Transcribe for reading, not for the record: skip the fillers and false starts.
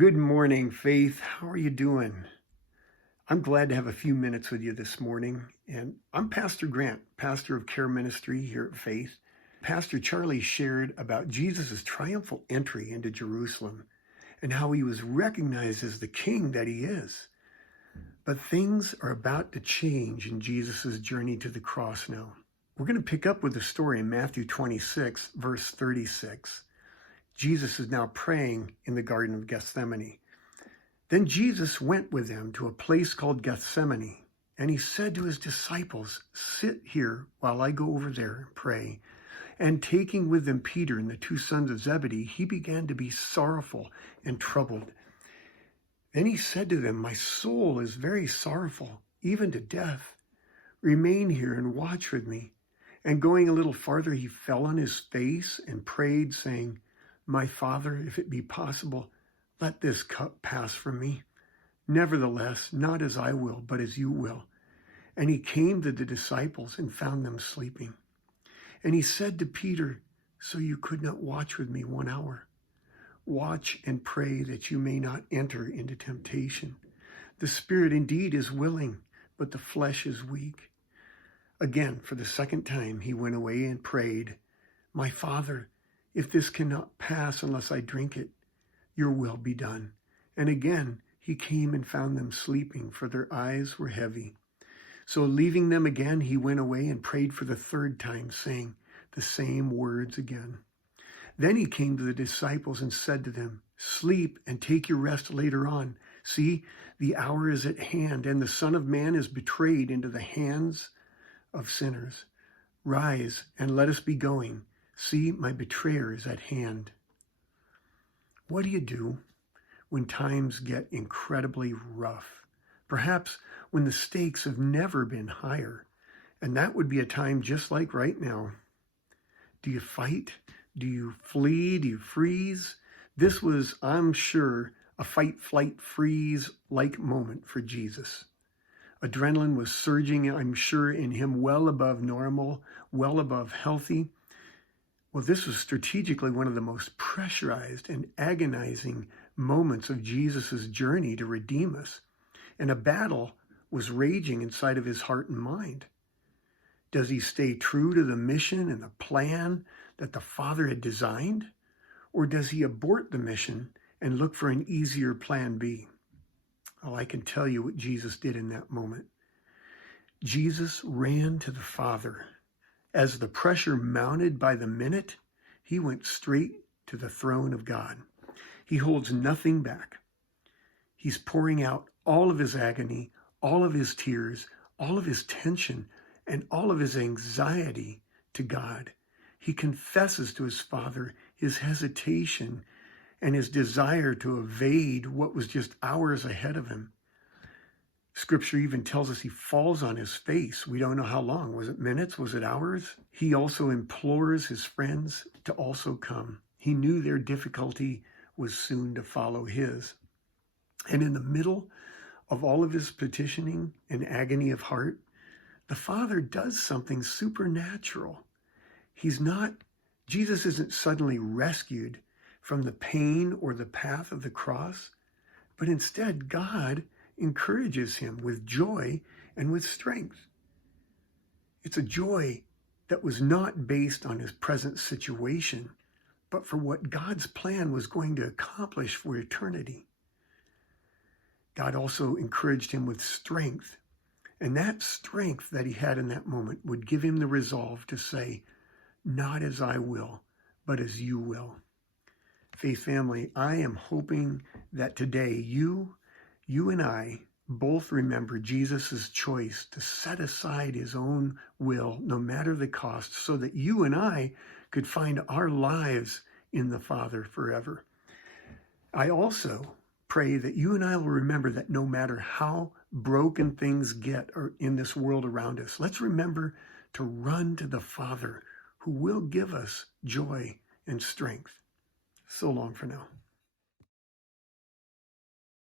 Good morning, Faith. How are you doing? I'm glad to have a few minutes with you this morning. And I'm Pastor Grant, pastor of Care Ministry here at Faith. Pastor Charlie shared about Jesus' triumphal entry into Jerusalem and how he was recognized as the king that he is. But things are about to change in Jesus' journey to the cross now. We're going to pick up with the story in Matthew 26, verse 36. Jesus is now praying in the Garden of Gethsemane. Then Jesus went with them to a place called Gethsemane, and he said to his disciples, "Sit here while I go over there and pray." And taking with them Peter and the two sons of Zebedee, he began to be sorrowful and troubled. Then he said to them, "My soul is very sorrowful, even to death. Remain here and watch with me." And going a little farther, he fell on his face and prayed, saying, "My Father, if it be possible, let this cup pass from me. Nevertheless, not as I will, but as you will." And he came to the disciples and found them sleeping. And he said to Peter, "So you could not watch with me 1 hour? Watch and pray that you may not enter into temptation. The spirit indeed is willing, but the flesh is weak." Again, for the second time, he went away and prayed, "My Father, if this cannot pass unless I drink it, your will be done." And again he came and found them sleeping, for their eyes were heavy. So leaving them again, he went away and prayed for the third time, saying the same words again. Then he came to the disciples and said to them, "Sleep and take your rest later on. See, the hour is at hand, and the Son of Man is betrayed into the hands of sinners. Rise and let us be going. See, my betrayer is at hand." What do you do when times get incredibly rough? Perhaps when the stakes have never been higher. And that would be a time just like right now. Do you fight? Do you flee? Do you freeze? This was, I'm sure, a fight, flight, freeze-like moment for Jesus. Adrenaline was surging, I'm sure, in him well above normal, well above healthy. Well, this was strategically one of the most pressurized and agonizing moments of Jesus' journey to redeem us. And a battle was raging inside of his heart and mind. Does he stay true to the mission and the plan that the Father had designed? Or does he abort the mission and look for an easier plan B? Well, I can tell you what Jesus did in that moment. Jesus ran to the Father. As the pressure mounted by the minute, he went straight to the throne of God. He holds nothing back. He's pouring out all of his agony, all of his tears, all of his tension, and all of his anxiety to God. He confesses to his Father his hesitation and his desire to evade what was just hours ahead of him. Scripture even tells us he falls on his face. We don't know how long. Was it minutes? Was it hours? He also implores his friends to also come. He knew their difficulty was soon to follow his. And in the middle of all of his petitioning and agony of heart, the Father does something supernatural. Jesus isn't suddenly rescued from the pain or the path of the cross, but instead God encourages him with joy and with strength. It's a joy that was not based on his present situation, but for what God's plan was going to accomplish for eternity. God also encouraged him with strength, and that strength that he had in that moment would give him the resolve to say, "Not as I will, but as you will." Faith family, I am hoping that today you and I both remember Jesus' choice to set aside his own will, no matter the cost, so that you and I could find our lives in the Father forever. I also pray that you and I will remember that no matter how broken things get in this world around us, let's remember to run to the Father who will give us joy and strength. So long for now.